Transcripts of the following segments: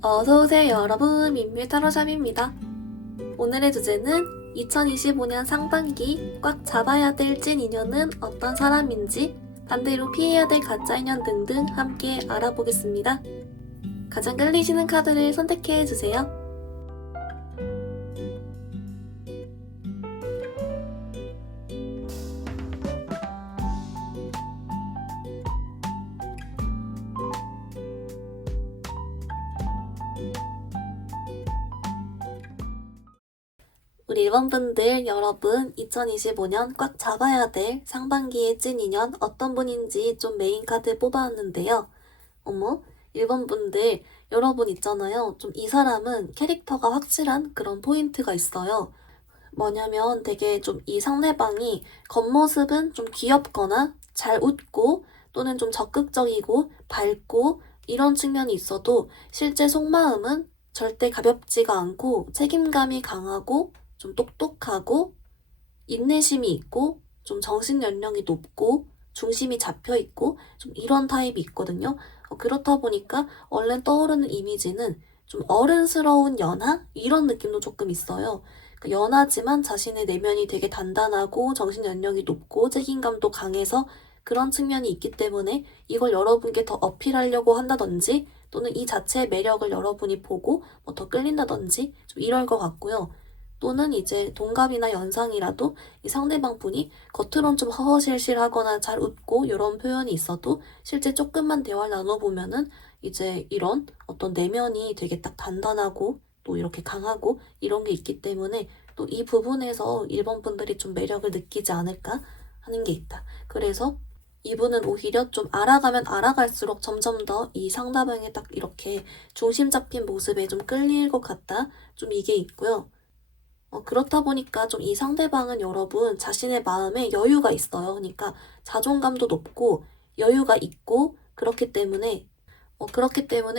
어서오세요 여러분, 민밀타로샵입니다. 오늘의 주제는 2025년 상반기 꽉 잡아야 될 찐 인연은 어떤 사람인지, 반대로 피해야 될 가짜 인연 등등 함께 알아보겠습니다. 가장 끌리시는 카드를 선택해주세요. 우리 1번분들 여러분, 2025년 꽉 잡아야 될 상반기의 찐 인연 어떤 분인지 좀 메인 카드 뽑아왔는데요. 어머, 1번분들 여러분 있잖아요. 좀 이 사람은 캐릭터가 확실한 그런 포인트가 있어요. 뭐냐면 되게 좀 이 상대방이 겉모습은 좀 귀엽거나 잘 웃고 또는 좀 적극적이고 밝고 이런 측면이 있어도 실제 속마음은 절대 가볍지가 않고 책임감이 강하고 좀 똑똑하고 인내심이 있고 좀 정신 연령이 높고 중심이 잡혀 있고 좀 이런 타입이 있거든요. 그렇다 보니까 얼른 떠오르는 이미지는 좀 어른스러운 연하? 이런 느낌도 조금 있어요. 연하지만 자신의 내면이 되게 단단하고 정신 연령이 높고 책임감도 강해서 그런 측면이 있기 때문에 이걸 여러분께 더 어필하려고 한다든지 또는 이 자체의 매력을 여러분이 보고 뭐 더 끌린다든지 좀 이럴 것 같고요. 또는 이제 동갑이나 연상이라도 이 상대방 분이 겉으론 좀 허허실실하거나 잘 웃고 이런 표현이 있어도 실제 조금만 대화를 나눠보면은 이제 이런 어떤 내면이 되게 딱 단단하고 또 이렇게 강하고 이런 게 있기 때문에 또 이 부분에서 일본 분들이 좀 매력을 느끼지 않을까 하는 게 있다. 그래서 이분은 오히려 좀 알아가면 알아갈수록 점점 더 이 상대방의 딱 이렇게 중심 잡힌 모습에 좀 끌릴 것 같다. 좀 이게 있고요. 그렇다 보니까 좀 이 상대방은 여러분 자신의 마음에 여유가 있어요. 그러니까 자존감도 높고 여유가 있고 그렇기 때문에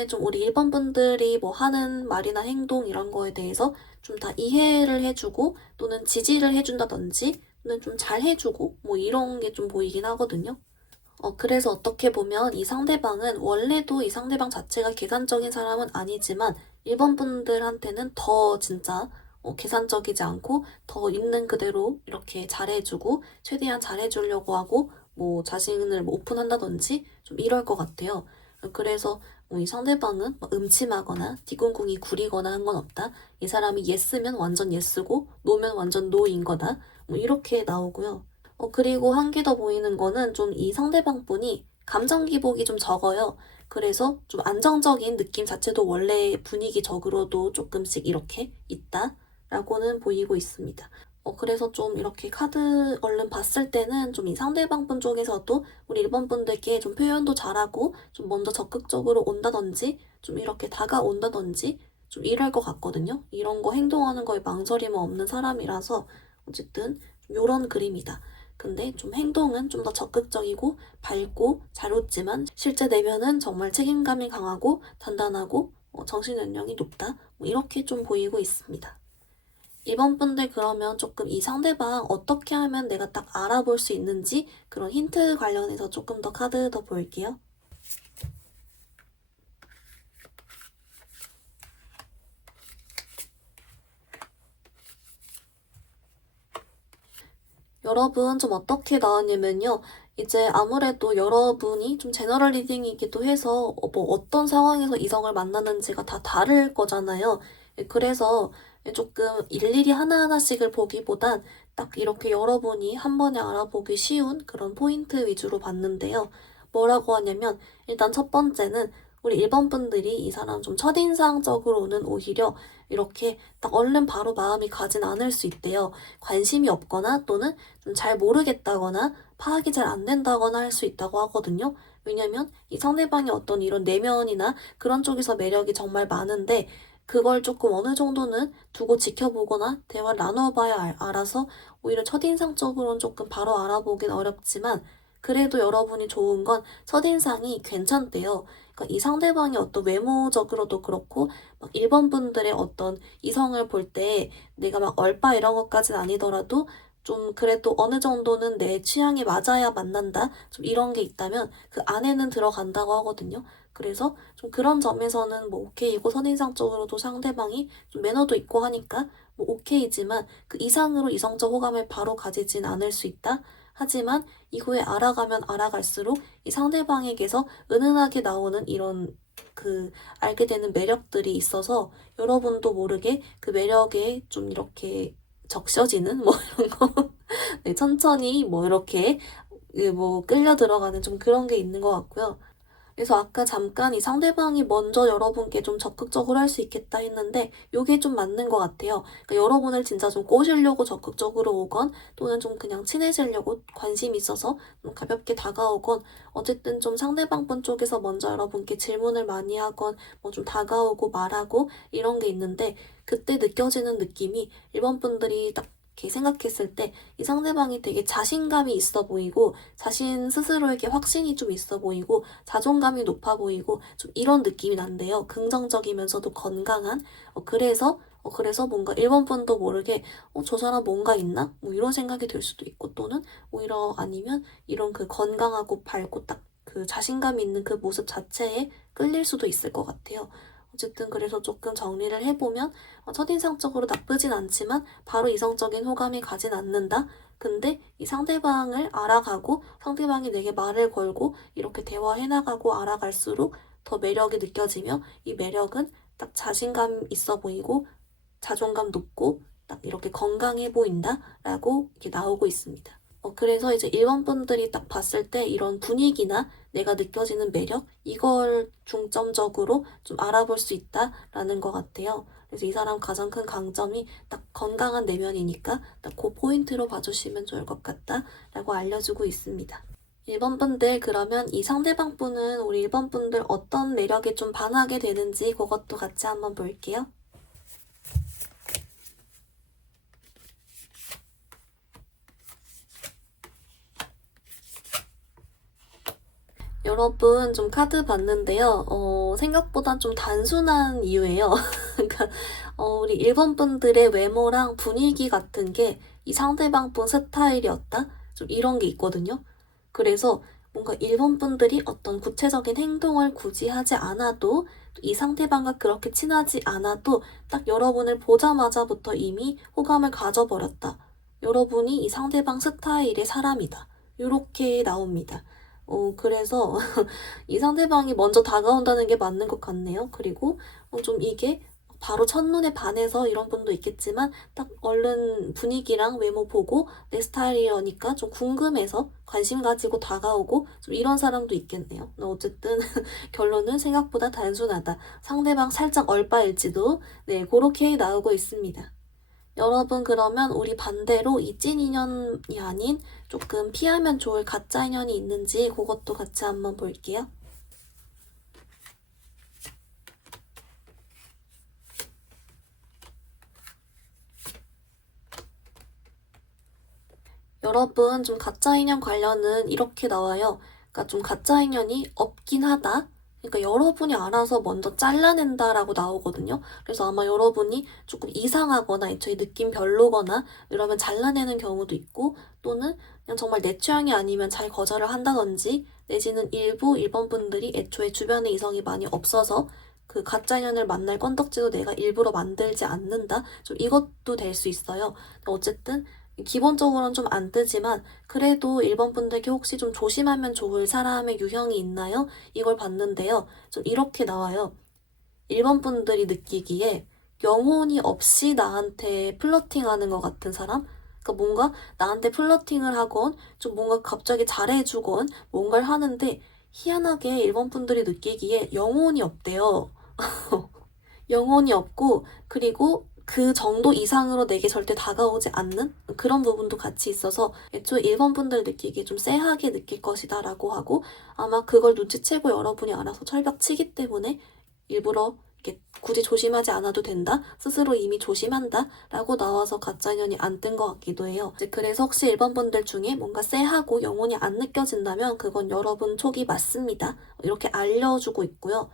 좀 우리 일반 분들이 뭐 하는 말이나 행동 이런 거에 대해서 좀 다 이해를 해주고 또는 지지를 해준다든지 또는 좀 잘 해주고 뭐 이런 게 좀 보이긴 하거든요. 그래서 어떻게 보면 이 상대방은 원래도 이 상대방 자체가 계산적인 사람은 아니지만 일본 분들한테는 더 진짜 계산적이지 않고 더 있는 그대로 이렇게 잘해주고 최대한 잘해주려고 하고 뭐 자신을 뭐 오픈한다든지 좀 이럴 것 같아요. 그래서 이 상대방은 막 음침하거나 뒤궁궁이 구리거나 한 건 없다. 이 사람이 예스면 완전 예스고 노면 완전 노인 거다. 뭐 이렇게 나오고요. 그리고 한 개 더 보이는 거는 좀 이 상대방 분이 감정 기복이 좀 적어요. 그래서 좀 안정적인 느낌 자체도 원래 분위기적으로도 조금씩 이렇게 있다라고는 보이고 있습니다. 그래서 좀 이렇게 카드 얼른 봤을 때는 좀 이 상대방 분 쪽에서도 우리 일본 분들께 좀 표현도 잘하고 좀 먼저 적극적으로 온다든지 좀 이렇게 다가온다든지 좀 이럴 것 같거든요. 이런 거 행동하는 거에 망설임 없는 사람이라서 어쨌든 요런 그림이다. 근데 좀 행동은 좀 더 적극적이고 밝고 잘 웃지만 실제 내면은 정말 책임감이 강하고 단단하고 정신 연령이 높다. 뭐 이렇게 좀 보이고 있습니다. 이번 분들 그러면 조금 이 상대방 어떻게 하면 내가 딱 알아볼 수 있는지 그런 힌트 관련해서 조금 더 카드 더 볼게요. 여러분 좀 어떻게 나왔냐면요. 이제 아무래도 여러분이 좀 제너럴 리딩이기도 해서 뭐 어떤 상황에서 이성을 만나는지가 다 다를 거잖아요. 그래서 조금 일일이 하나하나씩을 보기보단 딱 이렇게 여러분이 한 번에 알아보기 쉬운 그런 포인트 위주로 봤는데요. 뭐라고 하냐면 일단 첫 번째는 우리 1번 분들이 이 사람 좀 첫인상적으로는 오히려 이렇게 딱 얼른 바로 마음이 가진 않을 수 있대요. 관심이 없거나 또는 좀 잘 모르겠다거나 파악이 잘 안 된다거나 할 수 있다고 하거든요. 왜냐면 이 상대방의 어떤 이런 내면이나 그런 쪽에서 매력이 정말 많은데 그걸 조금 어느 정도는 두고 지켜보거나 대화를 나눠봐야 알아서 오히려 첫인상적으로는 조금 바로 알아보긴 어렵지만 그래도 여러분이 좋은 건 첫인상이 괜찮대요. 그러니까 이 상대방의 어떤 외모적으로도 그렇고 막 일본 분들의 어떤 이성을 볼 때 내가 막 얼빠 이런 것까지는 아니더라도 좀 그래도 어느 정도는 내 취향에 맞아야 만난다. 좀 이런 게 있다면 그 안에는 들어간다고 하거든요. 그래서 좀 그런 점에서는 뭐 오케이고 선인상적으로도 상대방이 좀 매너도 있고 하니까 뭐 오케이지만 그 이상으로 이성적 호감을 바로 가지진 않을 수 있다. 하지만 이후에 알아가면 알아갈수록 이 상대방에게서 은은하게 나오는 이런 그 알게 되는 매력들이 있어서 여러분도 모르게 그 매력에 좀 이렇게 적셔지는 뭐 이런 거 네, 천천히 뭐 이렇게 뭐 끌려 들어가는 좀 그런 게 있는 것 같고요. 그래서 아까 잠깐 이 상대방이 먼저 여러분께 좀 적극적으로 할 수 있겠다 했는데 요게 좀 맞는 것 같아요. 그러니까 여러분을 진짜 좀 꼬시려고 적극적으로 오건 또는 좀 그냥 친해지려고 관심 있어서 좀 가볍게 다가오건 어쨌든 좀 상대방 분 쪽에서 먼저 여러분께 질문을 많이 하건 뭐 좀 다가오고 말하고 이런 게 있는데 그때 느껴지는 느낌이 일본 분들이 딱 이렇게 생각했을 때 이 상대방이 되게 자신감이 있어 보이고 자신 스스로에게 확신이 좀 있어 보이고 자존감이 높아 보이고 좀 이런 느낌이 난대요. 긍정적이면서도 건강한. 그래서 뭔가 일본 분도 모르게 저 사람 뭔가 있나? 뭐 이런 생각이 들 수도 있고 또는 오히려 아니면 이런 그 건강하고 밝고 딱 그 자신감 있는 그 모습 자체에 끌릴 수도 있을 것 같아요. 어쨌든 그래서 조금 정리를 해보면 첫인상적으로 나쁘진 않지만 바로 이성적인 호감이 가진 않는다. 근데 이 상대방을 알아가고 상대방이 내게 말을 걸고 이렇게 대화해 나가고 알아갈수록 더 매력이 느껴지며 이 매력은 딱 자신감 있어 보이고 자존감 높고 딱 이렇게 건강해 보인다라고 이렇게 나오고 있습니다. 그래서 이제 일본 분들이 딱 봤을 때 이런 분위기나 내가 느껴지는 매력 이걸 중점적으로 좀 알아볼 수 있다라는 것 같아요. 그래서 이 사람 가장 큰 강점이 딱 건강한 내면이니까 딱 그 포인트로 봐주시면 좋을 것 같다라고 알려주고 있습니다. 일본 분들 그러면 이 상대방 분은 우리 일본 분들 어떤 매력에 좀 반하게 되는지 그것도 같이 한번 볼게요. 여러분 좀 카드 봤는데요. 생각보다 좀 단순한 이유예요. 그러니까 우리 일본 분들의 외모랑 분위기 같은 게 이 상대방 분 스타일이었다? 좀 이런 게 있거든요. 그래서 뭔가 일본 분들이 어떤 구체적인 행동을 굳이 하지 않아도 이 상대방과 그렇게 친하지 않아도 딱 여러분을 보자마자부터 이미 호감을 가져버렸다. 여러분이 이 상대방 스타일의 사람이다. 이렇게 나옵니다. 그래서 이 상대방이 먼저 다가온다는 게 맞는 것 같네요. 그리고 좀 이게 바로 첫눈에 반해서 이런 분도 있겠지만 딱 얼른 분위기랑 외모 보고 내 스타일이라니까 좀 궁금해서 관심 가지고 다가오고 좀 이런 사람도 있겠네요. 어쨌든 결론은 생각보다 단순하다. 상대방 살짝 얼빠일지도 네, 그렇게 나오고 있습니다. 여러분 그러면 우리 반대로 이 찐 인연이 아닌 조금 피하면 좋을 가짜 인연이 있는지 그것도 같이 한번 볼게요. 여러분 좀 가짜 인연 관련은 이렇게 나와요. 그러니까 좀 가짜 인연이 없긴 하다. 그러니까 여러분이 알아서 먼저 잘라낸다라고 나오거든요. 그래서 아마 여러분이 조금 이상하거나 애초에 느낌 별로거나 이러면 잘라내는 경우도 있고 또는 그냥 정말 내 취향이 아니면 잘 거절을 한다든지 내지는 일부 일본 분들이 애초에 주변에 이성이 많이 없어서 그 가짜 인연을 만날 건덕지도 내가 일부러 만들지 않는다. 좀 이것도 될 수 있어요. 어쨌든 기본적으로는 좀 안 뜨지만 그래도 일본 분들께 혹시 좀 조심하면 좋을 사람의 유형이 있나요? 이걸 봤는데요. 좀 이렇게 나와요. 일본 분들이 느끼기에 영혼이 없이 나한테 플러팅하는 것 같은 사람? 그러니까 뭔가 나한테 플러팅을 하건 좀 뭔가 갑자기 잘해주건 뭔가를 하는데 희한하게 일본 분들이 느끼기에 영혼이 없대요. 영혼이 없고 그리고 그 정도 이상으로 내게 절대 다가오지 않는 그런 부분도 같이 있어서 애초에 일본 분들 느끼기에 좀 쎄하게 느낄 것이다 라고 하고 아마 그걸 눈치채고 여러분이 알아서 철벽 치기 때문에 일부러 이렇게 굳이 조심하지 않아도 된다? 스스로 이미 조심한다? 라고 나와서 가짜년이 안 뜬 것 같기도 해요. 이제 그래서 혹시 일본 분들 중에 뭔가 쎄하고 영혼이 안 느껴진다면 그건 여러분 촉이 맞습니다. 이렇게 알려주고 있고요.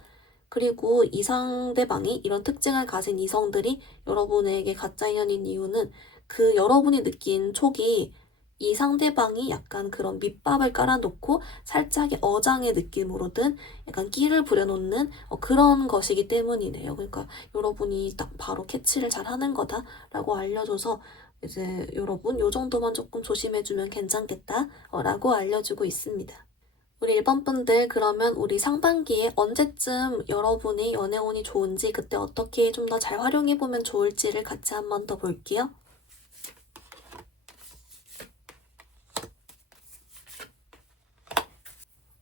그리고 이 상대방이 이런 특징을 가진 이성들이 여러분에게 가짜 인연인 이유는 그 여러분이 느낀 촉이 이 상대방이 약간 그런 밑밥을 깔아놓고 살짝의 어장의 느낌으로든 약간 끼를 부려놓는 그런 것이기 때문이네요. 그러니까 여러분이 딱 바로 캐치를 잘 하는 거다라고 알려줘서 이제 여러분 요 정도만 조금 조심해주면 괜찮겠다 라고 알려주고 있습니다. 우리 1번 분들 그러면 우리 상반기에 언제쯤 여러분의 연애운이 좋은지 그때 어떻게 좀 더 잘 활용해보면 좋을지를 같이 한 번 더 볼게요.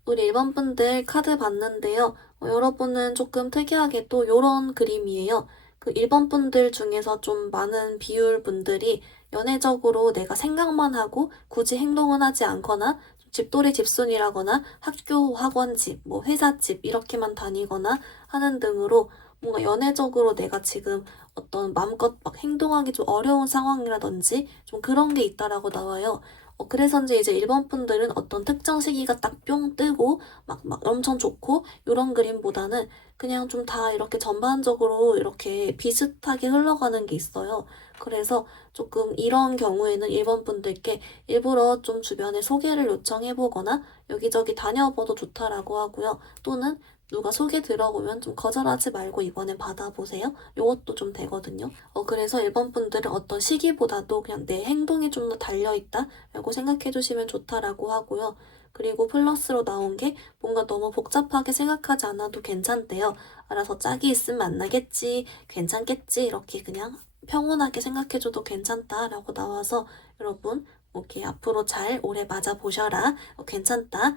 우리 1번 분들 카드 봤는데요. 여러분은 조금 특이하게도 요런 그림이에요. 그 1번 분들 중에서 좀 많은 비율 분들이 연애적으로 내가 생각만 하고 굳이 행동은 하지 않거나 집돌이 집순이라거나 학교 학원집, 뭐 회사집 이렇게만 다니거나 하는 등으로 뭔가 연애적으로 내가 지금 어떤 마음껏 막 행동하기 좀 어려운 상황이라든지 좀 그런 게 있다라고 나와요. 그래서인지 이제 1번 분들은 어떤 특정 시기가 딱 뿅 뜨고 막 엄청 좋고 요런 그림보다는 그냥 좀 다 이렇게 전반적으로 이렇게 비슷하게 흘러가는 게 있어요. 그래서 조금 이런 경우에는 1번 분들께 일부러 좀 주변에 소개를 요청해보거나 여기저기 다녀봐도 좋다라고 하고요. 또는 누가 소개 들어오면 좀 거절하지 말고 이번엔 받아보세요. 요것도 좀 되거든요. 그래서 1번 분들은 어떤 시기보다도 그냥 내 행동이 좀 더 달려있다 라고 생각해 주시면 좋다라고 하고요. 그리고 플러스로 나온 게 뭔가 너무 복잡하게 생각하지 않아도 괜찮대요. 알아서 짝이 있으면 만나겠지, 괜찮겠지 이렇게 그냥 평온하게 생각해줘도 괜찮다라고 나와서 여러분 이렇게 앞으로 잘 오래 맞아보셔라. 괜찮다.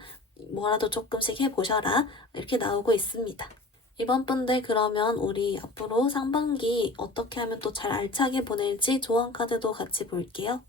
뭐라도 조금씩 해보셔라. 이렇게 나오고 있습니다. 이번 분들 그러면 우리 앞으로 상반기 어떻게 하면 또 잘 알차게 보낼지 조언 카드도 같이 볼게요.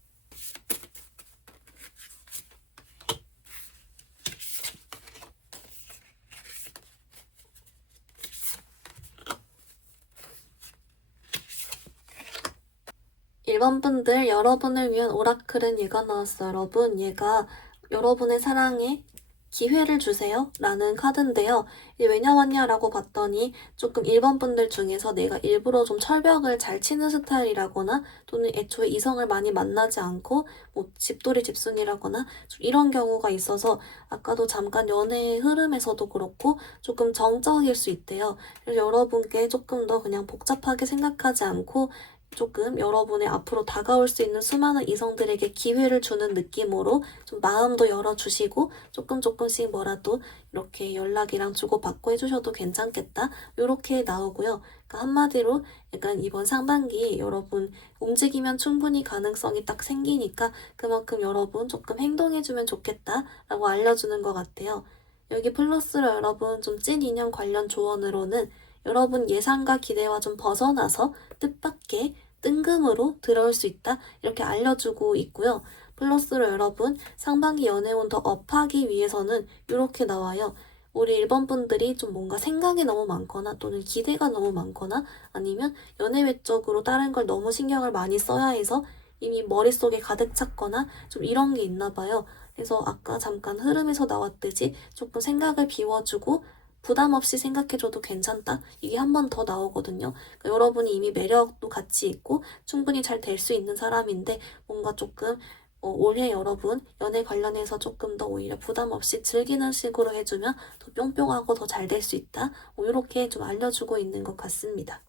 1번 분들 여러분을 위한 오라클은 얘가 나왔어요. 여러분 얘가 여러분의 사랑에 기회를 주세요 라는 카드인데요. 이게 왜냐 왔냐라고 봤더니 조금 1번 분들 중에서 내가 일부러 좀 철벽을 잘 치는 스타일이라거나 또는 애초에 이성을 많이 만나지 않고 뭐 집돌이 집순이라거나 좀 이런 경우가 있어서 아까도 잠깐 연애의 흐름에서도 그렇고 조금 정적일 수 있대요. 그래서 여러분께 조금 더 그냥 복잡하게 생각하지 않고 조금 여러분의 앞으로 다가올 수 있는 수많은 이성들에게 기회를 주는 느낌으로 좀 마음도 열어주시고 조금씩 뭐라도 이렇게 연락이랑 주고받고 해주셔도 괜찮겠다. 이렇게 나오고요. 그러니까 한마디로 약간 이번 상반기 여러분 움직이면 충분히 가능성이 딱 생기니까 그만큼 여러분 조금 행동해주면 좋겠다라고 알려주는 것 같아요. 여기 플러스로 여러분 좀 찐 인연 관련 조언으로는 여러분 예상과 기대와 좀 벗어나서 뜻밖의 뜬금으로 들어올 수 있다 이렇게 알려주고 있고요. 플러스로 여러분 상반기 연애운 더 업하기 위해서는 이렇게 나와요. 우리 1번 분들이 좀 뭔가 생각이 너무 많거나 또는 기대가 너무 많거나 아니면 연애 외적으로 다른 걸 너무 신경을 많이 써야 해서 이미 머릿속에 가득 찼거나 좀 이런 게 있나 봐요. 그래서 아까 잠깐 흐름에서 나왔듯이 조금 생각을 비워주고 부담 없이 생각해줘도 괜찮다. 이게 한 번 더 나오거든요. 그러니까 여러분이 이미 매력도 같이 있고 충분히 잘 될 수 있는 사람인데 뭔가 조금 올해 여러분 연애 관련해서 조금 더 오히려 부담 없이 즐기는 식으로 해주면 더 뿅뿅하고 더 잘 될 수 있다. 이렇게 좀 알려주고 있는 것 같습니다.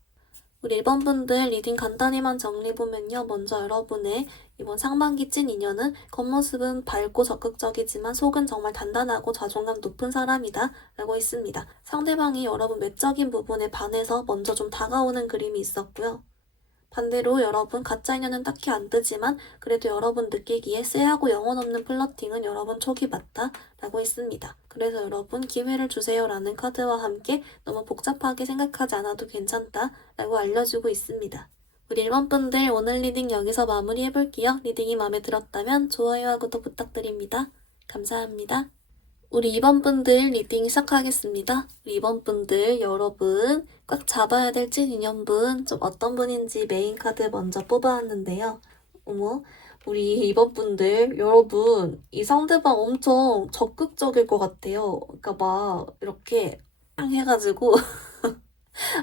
우리 1번 분들 리딩 간단히만 정리해보면요. 먼저 여러분의 이번 상반기 찐 인연은 겉모습은 밝고 적극적이지만 속은 정말 단단하고 자존감 높은 사람이다 라고 있습니다. 상대방이 여러분 외적인 부분에 반해서 먼저 좀 다가오는 그림이 있었고요. 반대로 여러분 가짜 인연은 딱히 안 뜨지만 그래도 여러분 느끼기에 쎄하고 영혼 없는 플러팅은 여러분 촉이 맞다 라고 있습니다. 그래서 여러분 기회를 주세요 라는 카드와 함께 너무 복잡하게 생각하지 않아도 괜찮다 라고 알려주고 있습니다. 우리 1번 분들 오늘 리딩 여기서 마무리해볼게요. 리딩이 마음에 들었다면 좋아요와 구독 부탁드립니다. 감사합니다. 우리 2번 분들 리딩 시작하겠습니다. 우리 2번 분들 여러분 꽉 잡아야 될 찐 인연분 좀 어떤 분인지 메인 카드 먼저 뽑아왔는데요. 어머, 우리 2번 분들 여러분 이 상대방 엄청 적극적일 것 같아요. 그러니까 막 이렇게 빵 해가지고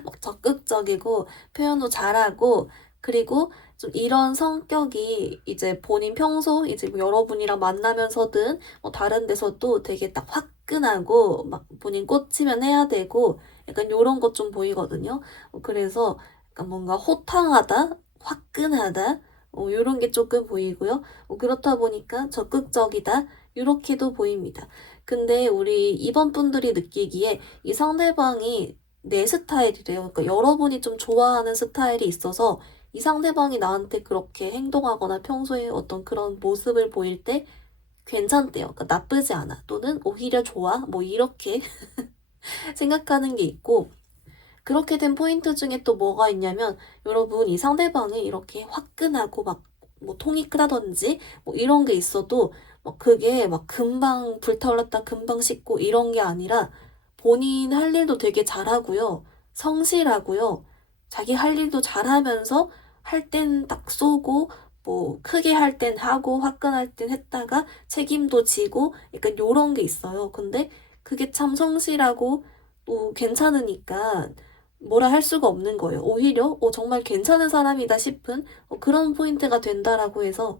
막 적극적이고 표현도 잘하고 그리고 좀 이런 성격이 이제 본인 평소 이제 뭐 여러분이랑 만나면서든 뭐 다른 데서도 되게 딱 화끈하고 막 본인 꽂히면 해야 되고 약간 요런 것 좀 보이거든요. 그래서 약간 뭔가 호탕하다, 화끈하다, 요런 게 조금 보이고요. 그렇다 보니까 적극적이다, 요렇게도 보입니다. 근데 우리 이번 분들이 느끼기에 이 상대방이 내 스타일이래요. 그러니까 여러분이 좀 좋아하는 스타일이 있어서 이 상대방이 나한테 그렇게 행동하거나 평소에 어떤 그런 모습을 보일 때 괜찮대요. 그러니까 나쁘지 않아. 또는 오히려 좋아. 뭐 이렇게 생각하는 게 있고, 그렇게 된 포인트 중에 또 뭐가 있냐면, 여러분 이 상대방이 이렇게 화끈하고 막 뭐 통이 크다든지 뭐 이런 게 있어도 막 그게 막 금방 불타올랐다 금방 식고 이런 게 아니라 본인 할 일도 되게 잘하고요. 성실하고요. 자기 할 일도 잘하면서 할 땐 딱 쏘고 뭐 크게 할 땐 하고 화끈할 땐 했다가 책임도 지고 약간 요런 게 있어요. 근데 그게 참 성실하고 또 괜찮으니까 뭐라 할 수가 없는 거예요. 오히려 정말 괜찮은 사람이다 싶은 그런 포인트가 된다라고 해서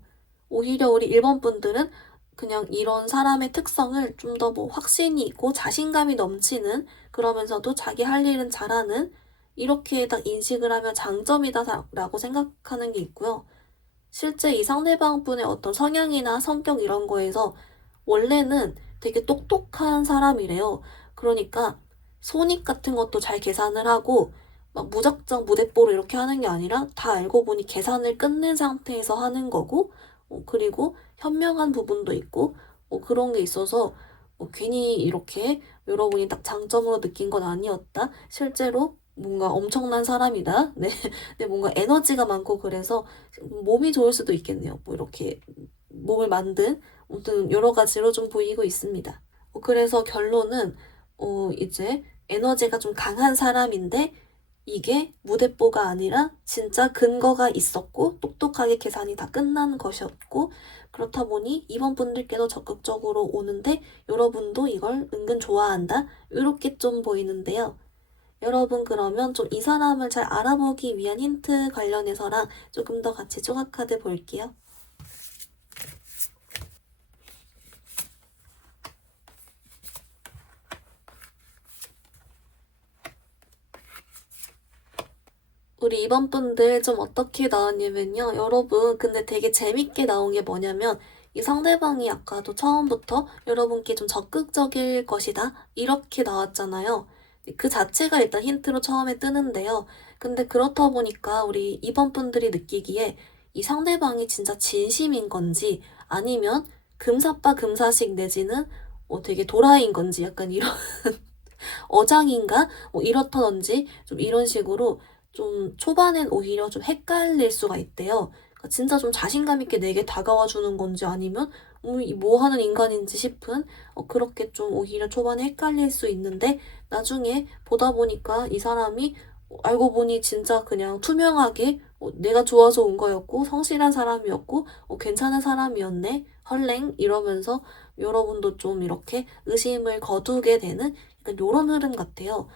오히려 우리 1번 분들은 그냥 이런 사람의 특성을 좀 더 뭐 확신이 있고 자신감이 넘치는 그러면서도 자기 할 일은 잘하는 이렇게 딱 인식을 하면 장점이다라고 생각하는 게 있고요. 실제 이 상대방 분의 어떤 성향이나 성격 이런 거에서 원래는 되게 똑똑한 사람이래요. 그러니까 손익 같은 것도 잘 계산을 하고 막 무작정 무대뽀로 이렇게 하는 게 아니라 다 알고 보니 계산을 끝낸 상태에서 하는 거고 그리고 현명한 부분도 있고 그런 게 있어서 괜히 이렇게 여러분이 딱 장점으로 느낀 건 아니었다. 실제로 뭔가 엄청난 사람이다. 네, 근데 뭔가 에너지가 많고 그래서 몸이 좋을 수도 있겠네요. 뭐 이렇게 몸을 만든 아무튼 여러 가지로 좀 보이고 있습니다. 그래서 결론은 이제 에너지가 좀 강한 사람인데 이게 무대뽀가 아니라 진짜 근거가 있었고 똑똑하게 계산이 다 끝난 것이었고 그렇다 보니 이번 분들께도 적극적으로 오는데 여러분도 이걸 은근 좋아한다 이렇게 좀 보이는데요. 여러분 그러면 좀 이 사람을 잘 알아보기 위한 힌트 관련해서랑 조금 더 같이 조각카드 볼게요. 우리 이번 분들 좀 어떻게 나왔냐면요. 여러분 근데 되게 재밌게 나온 게 뭐냐면 이 상대방이 아까도 처음부터 여러분께 좀 적극적일 것이다 이렇게 나왔잖아요. 그 자체가 일단 힌트로 처음에 뜨는데요. 근데 그렇다 보니까 우리 이번 분들이 느끼기에 이 상대방이 진짜 진심인 건지 아니면 금사빠 금사식 내지는 되게 도라이인 건지 약간 이런 어장인가? 이렇다든지 좀 이런 식으로 좀 초반엔 오히려 좀 헷갈릴 수가 있대요. 그러니까 진짜 좀 자신감 있게 내게 다가와 주는 건지 아니면 뭐 하는 인간인지 싶은 그렇게 좀 오히려 초반에 헷갈릴 수 있는데 나중에 보다 보니까 이 사람이 알고 보니 진짜 그냥 투명하게 내가 좋아서 온 거였고 성실한 사람이었고 괜찮은 사람이었네 헐랭 이러면서 여러분도 좀 이렇게 의심을 거두게 되는 약간 요런 흐름 같아요.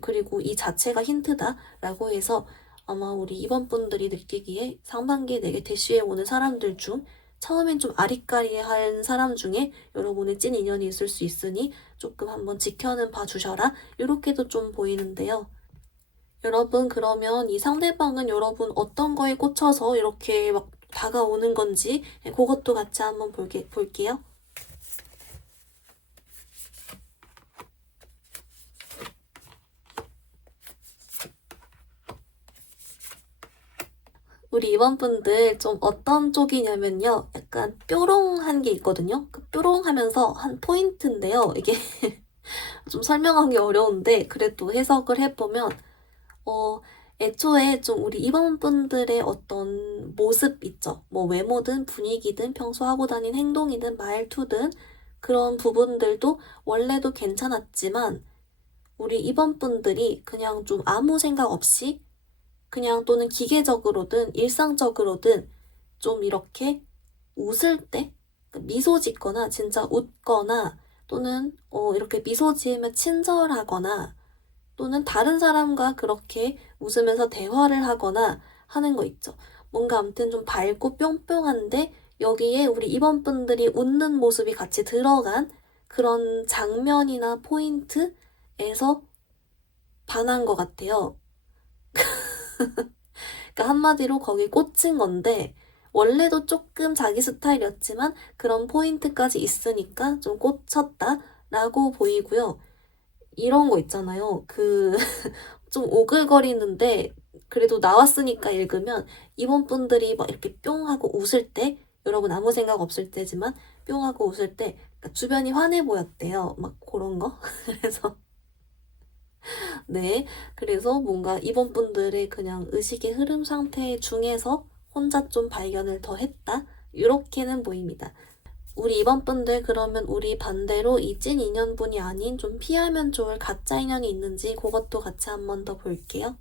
그리고 이 자체가 힌트다라고 해서 아마 우리 이번 분들이 느끼기에 상반기에 내게 대시해 오는 사람들 중 처음엔 좀 아리까리한 사람 중에 여러분의 찐 인연이 있을 수 있으니 조금 한번 지켜는 봐주셔라. 이렇게도 좀 보이는데요. 여러분 그러면 이 상대방은 여러분 어떤 거에 꽂혀서 이렇게 막 다가오는 건지 그것도 같이 한번 볼게요. 우리 이번 분들 좀 어떤 쪽이냐면요. 약간 뾰롱한 게 있거든요. 그 뾰롱하면서 한 포인트인데요. 이게 좀 설명하기 어려운데 그래도 해석을 해보면 어, 애초에 좀 우리 이번 분들의 어떤 모습 있죠. 뭐 외모든 분위기든 평소 하고 다닌 행동이든 말투든 그런 부분들도 원래도 괜찮았지만 우리 이번 분들이 그냥 좀 아무 생각 없이 그냥 또는 기계적으로든 일상적으로든 좀 이렇게 웃을 때 미소 짓거나 진짜 웃거나 또는 이렇게 미소 지으면 친절하거나 또는 다른 사람과 그렇게 웃으면서 대화를 하거나 하는 거 있죠. 뭔가 아무튼 좀 밝고 뿅뿅한데 여기에 우리 2번 분들이 웃는 모습이 같이 들어간 그런 장면이나 포인트에서 반한 것 같아요. 그러니까 한마디로 거기 꽂힌 건데 원래도 조금 자기 스타일이었지만 그런 포인트까지 있으니까 좀 꽂혔다라고 보이고요. 이런 거 있잖아요. 좀 오글거리는데 그래도 나왔으니까 읽으면 이번 분들이 막 이렇게 뿅 하고 웃을 때 여러분 아무 생각 없을 때지만 뿅 하고 웃을 때 그러니까 주변이 환해 보였대요. 막 그런 거. 그래서 네. 그래서 뭔가 이번 분들의 그냥 의식의 흐름 상태 중에서 혼자 좀 발견을 더 했다. 이렇게는 보입니다. 우리 이번 분들 그러면 우리 반대로 이 찐 인연분이 아닌 좀 피하면 좋을 가짜 인연이 있는지 그것도 같이 한 번 더 볼게요.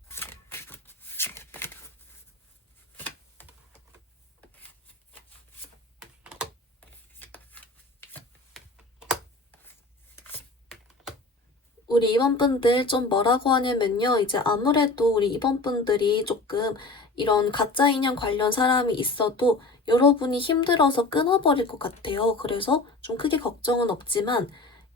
우리 이번 분들 좀 뭐라고 하냐면요. 이제 아무래도 우리 이번 분들이 조금 이런 가짜 인연 관련 사람이 있어도 여러분이 힘들어서 끊어버릴 것 같아요. 그래서 좀 크게 걱정은 없지만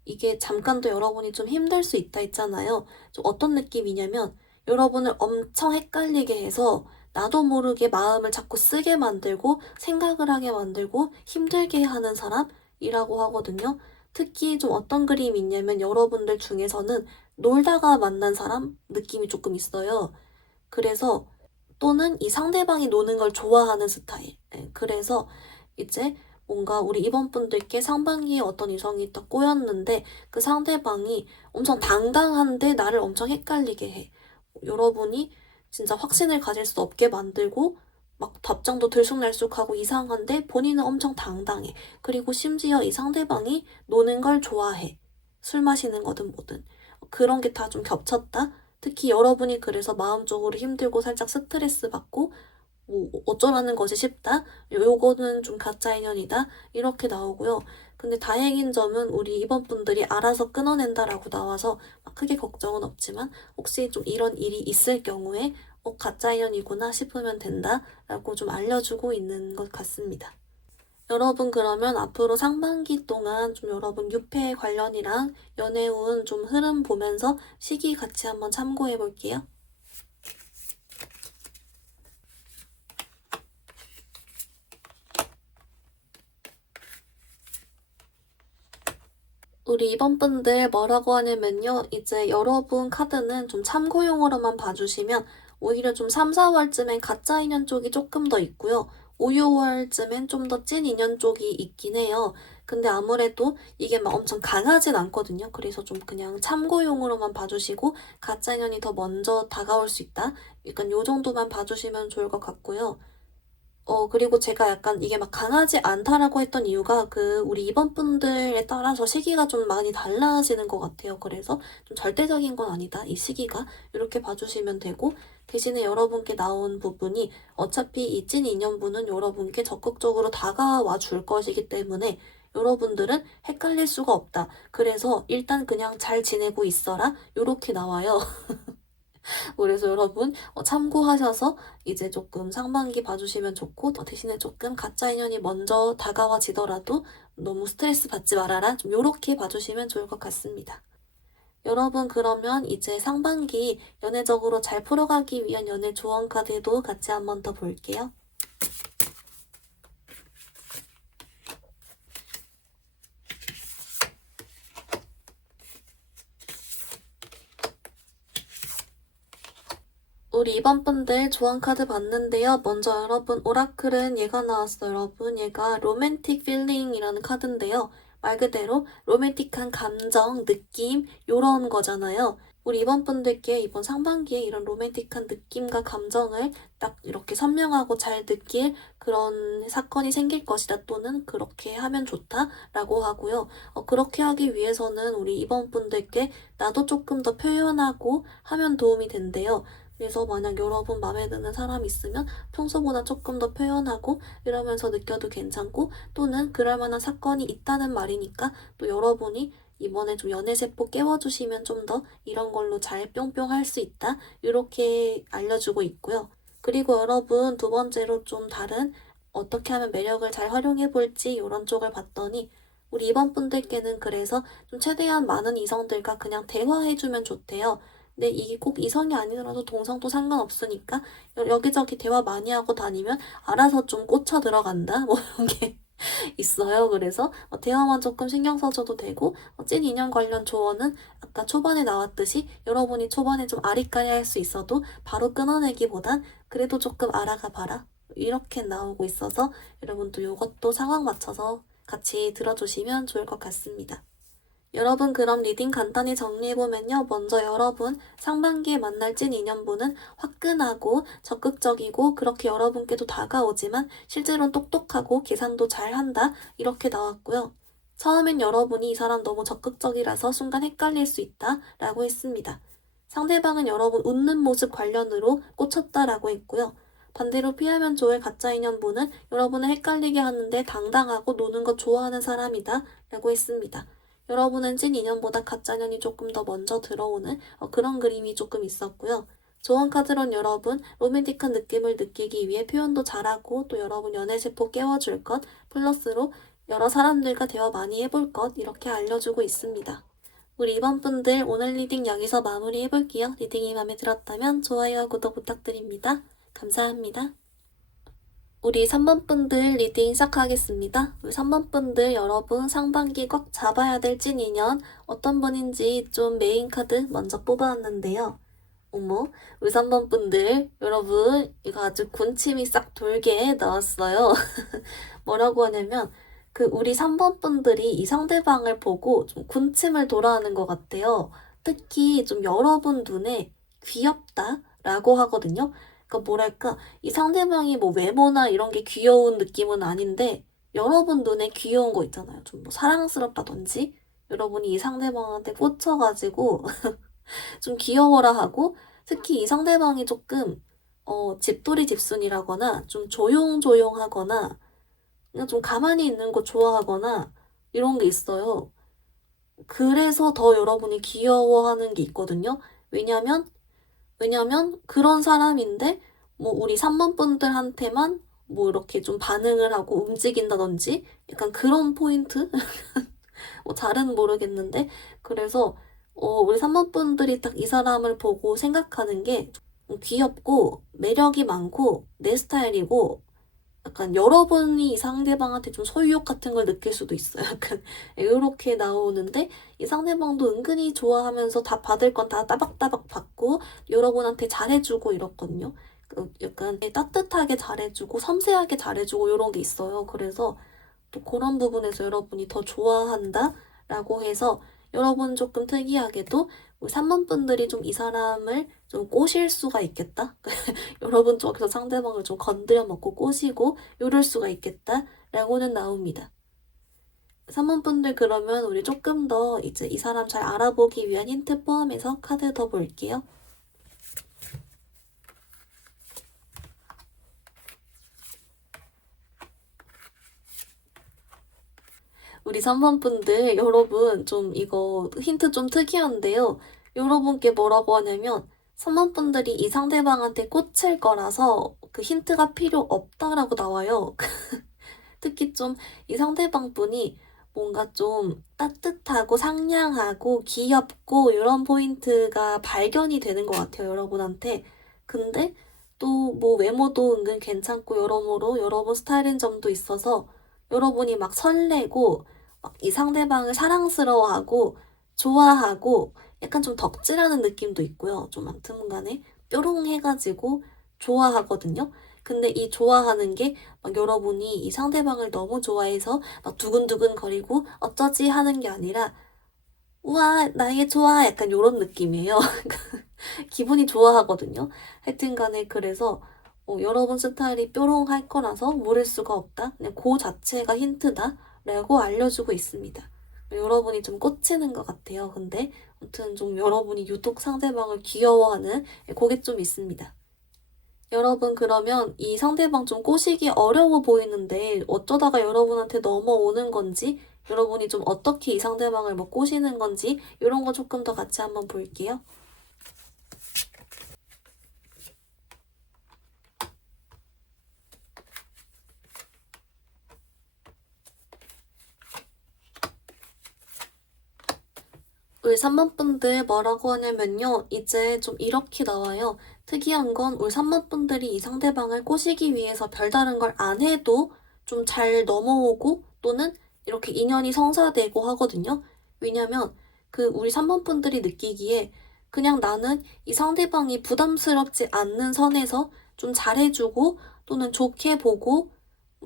이게 잠깐 더 여러분이 좀 힘들 수 있다 했잖아요. 좀 어떤 느낌이냐면 여러분을 엄청 헷갈리게 해서 나도 모르게 마음을 자꾸 쓰게 만들고 생각을 하게 만들고 힘들게 하는 사람이라고 하거든요. 특히 좀 어떤 그림이 있냐면 여러분들 중에서는 놀다가 만난 사람 느낌이 조금 있어요. 그래서 또는 이 상대방이 노는 걸 좋아하는 스타일. 예, 그래서 이제 뭔가 우리 이번 분들께 상반기에 어떤 이성이 딱 꼬였는데 그 상대방이 엄청 당당한데 나를 엄청 헷갈리게 해. 여러분이 진짜 확신을 가질 수 없게 만들고 막 답장도 들쑥날쑥하고 이상한데 본인은 엄청 당당해. 그리고 심지어 이 상대방이 노는 걸 좋아해. 술 마시는 거든 뭐든. 그런 게 다 좀 겹쳤다. 특히 여러분이 그래서 마음적으로 힘들고 살짝 스트레스 받고 뭐 어쩌라는 것이 싶다. 요거는 좀 가짜 인연이다. 이렇게 나오고요. 근데 다행인 점은 우리 이번 분들이 알아서 끊어낸다라고 나와서 크게 걱정은 없지만 혹시 좀 이런 일이 있을 경우에 가짜 인연이구나 싶으면 된다라고 좀 알려주고 있는 것 같습니다. 여러분 그러면 앞으로 상반기 동안 좀 여러분 유패 관련이랑 연애운 좀 흐름 보면서 시기 같이 한번 참고해 볼게요. 우리 이번 분들 뭐라고 하냐면요. 이제 여러분 카드는 좀 참고용으로만 봐주시면 오히려 좀 3, 4월쯤엔 가짜 인연 쪽이 조금 더 있고요. 5, 6월쯤엔 좀 더 찐 인연 쪽이 있긴 해요. 근데 아무래도 이게 막 엄청 강하진 않거든요. 그래서 좀 그냥 참고용으로만 봐주시고 가짜 인연이 더 먼저 다가올 수 있다. 약간 요 정도만 봐주시면 좋을 것 같고요. 그리고 제가 약간 이게 막 강하지 않다라고 했던 이유가 우리 이번 분들에 따라서 시기가 좀 많이 달라지는 것 같아요. 그래서 좀 절대적인 건 아니다. 이 시기가. 이렇게 봐주시면 되고, 대신에 여러분께 나온 부분이 어차피 이 찐 인연분은 여러분께 적극적으로 다가와 줄 것이기 때문에 여러분들은 헷갈릴 수가 없다. 그래서 일단 그냥 잘 지내고 있어라. 이렇게 나와요. 그래서 여러분 참고하셔서 이제 조금 상반기 봐주시면 좋고 대신에 조금 가짜 인연이 먼저 다가와지더라도 너무 스트레스 받지 말아라. 좀 요렇게 봐주시면 좋을 것 같습니다. 여러분 그러면 이제 상반기 연애적으로 잘 풀어가기 위한 연애 조언 카드도 같이 한번 더 볼게요. 우리 이번 분들 조언 카드 봤는데요. 먼저 여러분 오라클은 얘가 나왔어요. 여러분 얘가 로맨틱 필링이라는 카드인데요. 말 그대로 로맨틱한 감정, 느낌 요런 거잖아요. 우리 이번 분들께 이번 상반기에 이런 로맨틱한 느낌과 감정을 딱 이렇게 선명하고 잘 느낄 그런 사건이 생길 것이다 또는 그렇게 하면 좋다라고 하고요. 그렇게 하기 위해서는 우리 이번 분들께 나도 조금 더 표현하고 하면 도움이 된대요. 그래서 만약 여러분 마음에 드는 사람 있으면 평소보다 조금 더 표현하고 이러면서 느껴도 괜찮고 또는 그럴 만한 사건이 있다는 말이니까 또 여러분이 이번에 좀 연애세포 깨워주시면 좀 더 이런 걸로 잘 뿅뿅 할 수 있다 이렇게 알려주고 있고요. 그리고 여러분 두 번째로 좀 다른 어떻게 하면 매력을 잘 활용해 볼지 이런 쪽을 봤더니 우리 이번 분들께는 그래서 좀 최대한 많은 이성들과 그냥 대화해주면 좋대요. 근데 이게 꼭 이성이 아니더라도 동성도 상관없으니까 여기저기 대화 많이 하고 다니면 알아서 좀 꽂혀 들어간다 뭐 이런 게 있어요. 그래서 대화만 조금 신경 써줘도 되고 찐 인연 관련 조언은 아까 초반에 나왔듯이 여러분이 초반에 좀 아리까리할 수 있어도 바로 끊어내기보단 그래도 조금 알아가 봐라 이렇게 나오고 있어서 여러분도 이것도 상황 맞춰서 같이 들어주시면 좋을 것 같습니다. 여러분 그럼 리딩 간단히 정리해보면요. 먼저 여러분 상반기에 만날 찐 인연분은 화끈하고 적극적이고 그렇게 여러분께도 다가오지만 실제로는 똑똑하고 계산도 잘한다 이렇게 나왔고요. 처음엔 여러분이 이 사람 너무 적극적이라서 순간 헷갈릴 수 있다 라고 했습니다. 상대방은 여러분 웃는 모습 관련으로 꽂혔다라고 했고요. 반대로 피하면 좋을 가짜 인연분은 여러분을 헷갈리게 하는데 당당하고 노는 거 좋아하는 사람이다 라고 했습니다. 여러분은 찐 인연보다 가짜년이 조금 더 먼저 들어오는 그런 그림이 조금 있었고요. 조언 카드론 여러분 로맨틱한 느낌을 느끼기 위해 표현도 잘하고 또 여러분 연애세포 깨워줄 것 플러스로 여러 사람들과 대화 많이 해볼 것 이렇게 알려주고 있습니다. 우리 이번 분들 오늘 리딩 여기서 마무리 해볼게요. 리딩이 마음에 들었다면 좋아요와 구독 부탁드립니다. 감사합니다. 우리 3번 분들 리딩 시작하겠습니다. 우리 3번 분들 여러분 상반기 꽉 잡아야 될 찐 인연 어떤 분인지 좀 메인 카드 먼저 뽑아왔는데요. 어머, 우리 3번 분들 여러분 이거 아주 군침이 싹 돌게 나왔어요. 뭐라고 하냐면 우리 3번 분들이 이 상대방을 보고 좀 군침을 돌아하는 것 같아요. 특히 좀 여러분 눈에 귀엽다라고 하거든요. 그러니까 뭐랄까 이 상대방이 뭐 외모나 이런 게 귀여운 느낌은 아닌데 여러분 눈에 귀여운 거 있잖아요. 좀 뭐 사랑스럽다든지 여러분이 이 상대방한테 꽂혀가지고 좀 귀여워라 하고 특히 이 상대방이 조금 집돌이 집순이라거나 좀 조용조용하거나 그냥 좀 가만히 있는 거 좋아하거나 이런 게 있어요. 그래서 더 여러분이 귀여워하는 게 있거든요. 왜냐면 그런 사람인데 뭐 우리 3번 분들한테만 뭐 이렇게 좀 반응을 하고 움직인다든지 약간 그런 포인트? 뭐 잘은 모르겠는데 그래서 우리 3번 분들이 딱 이 사람을 보고 생각하는 게 귀엽고 매력이 많고 내 스타일이고 약간 여러분이 이 상대방한테 좀 소유욕 같은 걸 느낄 수도 있어요. 약간 이렇게 나오는데 이 상대방도 은근히 좋아하면서 다 받을 건 다 따박따박 받고 여러분한테 잘해주고 이렇거든요. 약간 따뜻하게 잘해주고 섬세하게 잘해주고 이런 게 있어요. 그래서 또 그런 부분에서 여러분이 더 좋아한다라고 해서 여러분 조금 특이하게도 우리 3번 분들이 좀 이 사람을 좀 꼬실 수가 있겠다. 여러분 쪽에서 상대방을 좀 건드려 먹고 꼬시고 이럴 수가 있겠다라고는 나옵니다. 3번 분들 그러면 우리 조금 더 이제 이 사람 잘 알아보기 위한 힌트 포함해서 카드 더 볼게요. 우리 3번 분들 여러분 좀 이거 힌트 좀 특이한데요. 여러분께 뭐라고 하냐면 3번 분들이 이 상대방한테 꽂힐 거라서 그 힌트가 필요 없다라고 나와요. 특히 좀 이 상대방 분이 뭔가 좀 따뜻하고 상냥하고 귀엽고 이런 포인트가 발견이 되는 것 같아요, 여러분한테. 근데 또 뭐 외모도 은근 괜찮고 여러모로 여러분 스타일인 점도 있어서 여러분이 막 설레고 막 이 상대방을 사랑스러워하고 좋아하고 약간 좀 덕질하는 느낌도 있고요. 좀 아무튼 간에 뾰롱해가지고 좋아하거든요. 근데 이 좋아하는 게 막 여러분이 이 상대방을 너무 좋아해서 막 두근두근 거리고 어쩌지 하는 게 아니라 우와 나 얘 좋아 약간 요런 느낌이에요. 기분이 좋아하거든요. 하여튼 간에 그래서 여러분 스타일이 뾰롱할 거라서 모를 수가 없다. 그냥 그 자체가 힌트다 라고 알려주고 있습니다. 여러분이 좀 꽂히는 것 같아요. 근데 아무튼 좀 여러분이 유독 상대방을 귀여워하는 그게 좀 있습니다. 여러분 그러면 이 상대방 좀 꼬시기 어려워 보이는데 어쩌다가 여러분한테 넘어오는 건지 여러분이 좀 어떻게 이 상대방을 뭐 꼬시는 건지 이런 거 조금 더 같이 한번 볼게요. 우리 3번 분들 뭐라고 하냐면요. 이제 좀 이렇게 나와요. 특이한 건 우리 3번 분들이 이 상대방을 꼬시기 위해서 별다른 걸 안 해도 좀 잘 넘어오고 또는 이렇게 인연이 성사되고 하거든요. 왜냐면 우리 3번 분들이 느끼기에 그냥 나는 이 상대방이 부담스럽지 않는 선에서 좀 잘해주고 또는 좋게 보고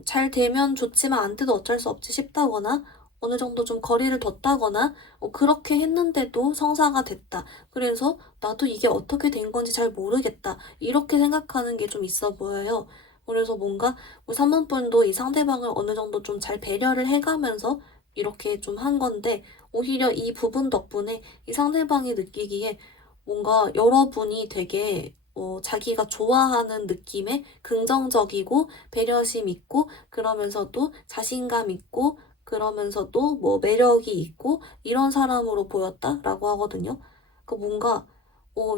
잘 되면 좋지만 안 돼도 어쩔 수 없지 싶다거나 어느 정도 좀 거리를 뒀다거나 그렇게 했는데도 성사가 됐다. 그래서 나도 이게 어떻게 된 건지 잘 모르겠다. 이렇게 생각하는 게 좀 있어 보여요. 그래서 뭔가 우리 3번분도 이 상대방을 어느 정도 좀 잘 배려를 해가면서 이렇게 좀 한 건데 오히려 이 부분 덕분에 이 상대방이 느끼기에 뭔가 여러분이 되게 자기가 좋아하는 느낌의 긍정적이고 배려심 있고 그러면서도 자신감 있고 그러면서도 뭐 매력이 있고 이런 사람으로 보였다라고 하거든요. 뭔가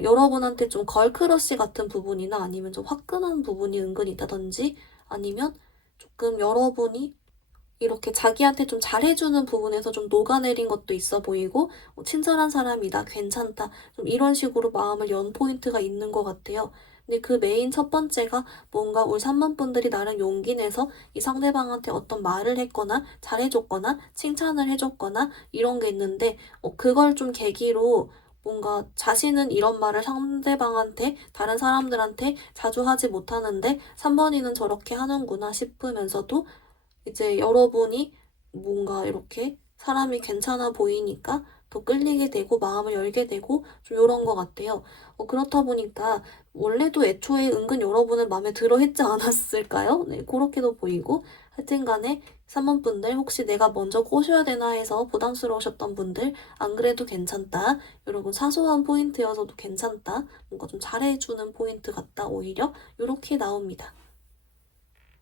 여러분한테 좀 걸크러쉬 같은 부분이나 아니면 좀 화끈한 부분이 은근히 있다든지 아니면 조금 여러분이 이렇게 자기한테 좀 잘해주는 부분에서 좀 녹아내린 것도 있어 보이고 친절한 사람이다, 괜찮다 좀 이런 식으로 마음을 연 포인트가 있는 것 같아요. 근데 그 메인 첫 번째가 뭔가 우리 3번 분들이 나름 용기 내서 이 상대방한테 어떤 말을 했거나 잘해줬거나 칭찬을 해줬거나 이런 게 있는데 그걸 좀 계기로 뭔가 자신은 이런 말을 상대방한테 다른 사람들한테 자주 하지 못하는데 3번이는 저렇게 하는구나 싶으면서도 이제 여러분이 뭔가 이렇게 사람이 괜찮아 보이니까 더 끌리게 되고 마음을 열게 되고 좀 요런 것 같아요. 그렇다 보니까 원래도 애초에 은근 여러분을 마음에 들어 했지 않았을까요? 네, 그렇게도 보이고 하여튼 간에 3번 분들 혹시 내가 먼저 꼬셔야 되나 해서 부담스러우셨던 분들 안 그래도 괜찮다. 여러분 사소한 포인트여서도 괜찮다. 뭔가 좀 잘해주는 포인트 같다 오히려 요렇게 나옵니다.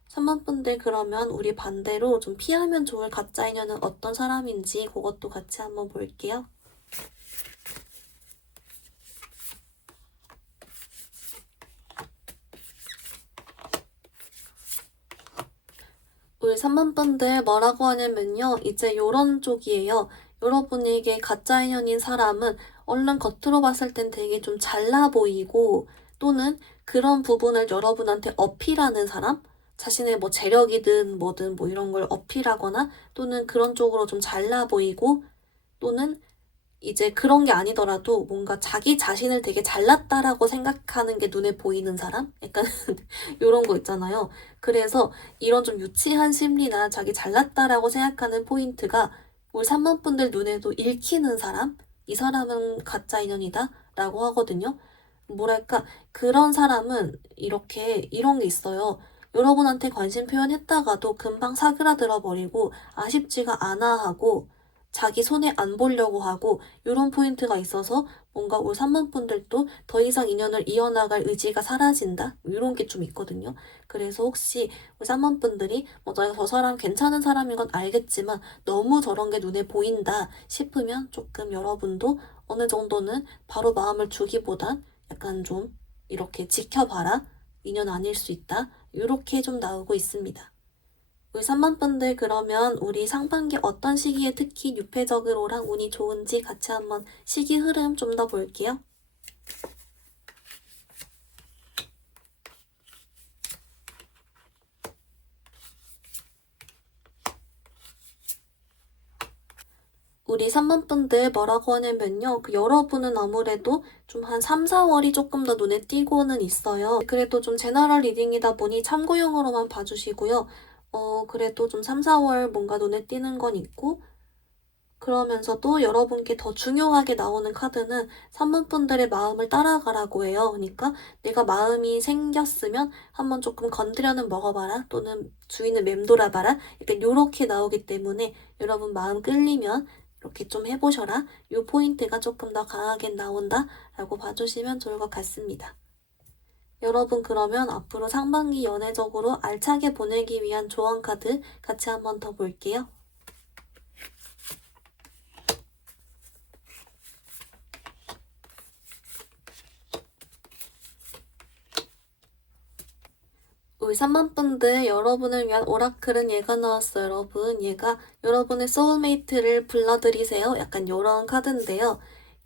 3번 분들 그러면 우리 반대로 좀 피하면 좋을 가짜 인연은 어떤 사람인지 그것도 같이 한번 볼게요. 우리 3번 분들 뭐라고 하냐면요. 이제 요런 쪽이에요. 여러분에게 가짜 인연인 사람은 얼른 겉으로 봤을 땐 되게 좀 잘나 보이고 또는 그런 부분을 여러분한테 어필하는 사람? 자신의 뭐 재력이든 뭐든 뭐 이런 걸 어필하거나 또는 그런 쪽으로 좀 잘나 보이고 또는 이제 그런 게 아니더라도 뭔가 자기 자신을 되게 잘났다라고 생각하는 게 눈에 보이는 사람? 약간 요런 거 있잖아요. 그래서 이런 좀 유치한 심리나 자기 잘났다라고 생각하는 포인트가 우리 3번 분들 눈에도 읽히는 사람? 이 사람은 가짜 인연이다? 라고 하거든요. 뭐랄까, 그런 사람은 이렇게, 이런 게 있어요. 여러분한테 관심 표현했다가도 금방 사그라들어 버리고 아쉽지가 않아 하고 자기 손에 안 보려고 하고 이런 포인트가 있어서 뭔가 우리 3번 분들도 더 이상 인연을 이어나갈 의지가 사라진다? 이런 게 좀 있거든요. 그래서 혹시 우리 3번 분들이 내가 저 사람 괜찮은 사람인 건 알겠지만 너무 저런 게 눈에 보인다 싶으면 조금 여러분도 어느 정도는 바로 마음을 주기보단 약간 좀 이렇게 지켜봐라. 인연 아닐 수 있다. 이렇게 좀 나오고 있습니다. 우리 3번 분들 그러면 우리 상반기 어떤 시기에 특히 유패적으로랑 운이 좋은지 같이 한번 시기 흐름 좀 더 볼게요. 우리 3번 분들 뭐라고 하냐면요. 여러분은 아무래도 좀 한 3, 4월이 조금 더 눈에 띄고는 있어요. 그래도 좀 제너럴 리딩이다 보니 참고용으로만 봐주시고요. 그래도 좀 3, 4월 뭔가 눈에 띄는 건 있고 그러면서도 여러분께 더 중요하게 나오는 카드는 3번 분들의 마음을 따라가라고 해요. 그러니까 내가 마음이 생겼으면 한번 조금 건드려는 먹어봐라 또는 주인을 맴돌아봐라 약간 요렇게 나오기 때문에 여러분 마음 끌리면 이렇게 좀 해보셔라. 요 포인트가 조금 더 강하게 나온다 라고 봐주시면 좋을 것 같습니다. 여러분 그러면 앞으로 상반기 연애적으로 알차게 보내기 위한 조언 카드 같이 한번 더 볼게요. 우리 3번 분들 여러분을 위한 오라클은 얘가 나왔어요. 여러분 얘가 여러분의 소울메이트를 불러들이세요. 약간 이런 카드인데요.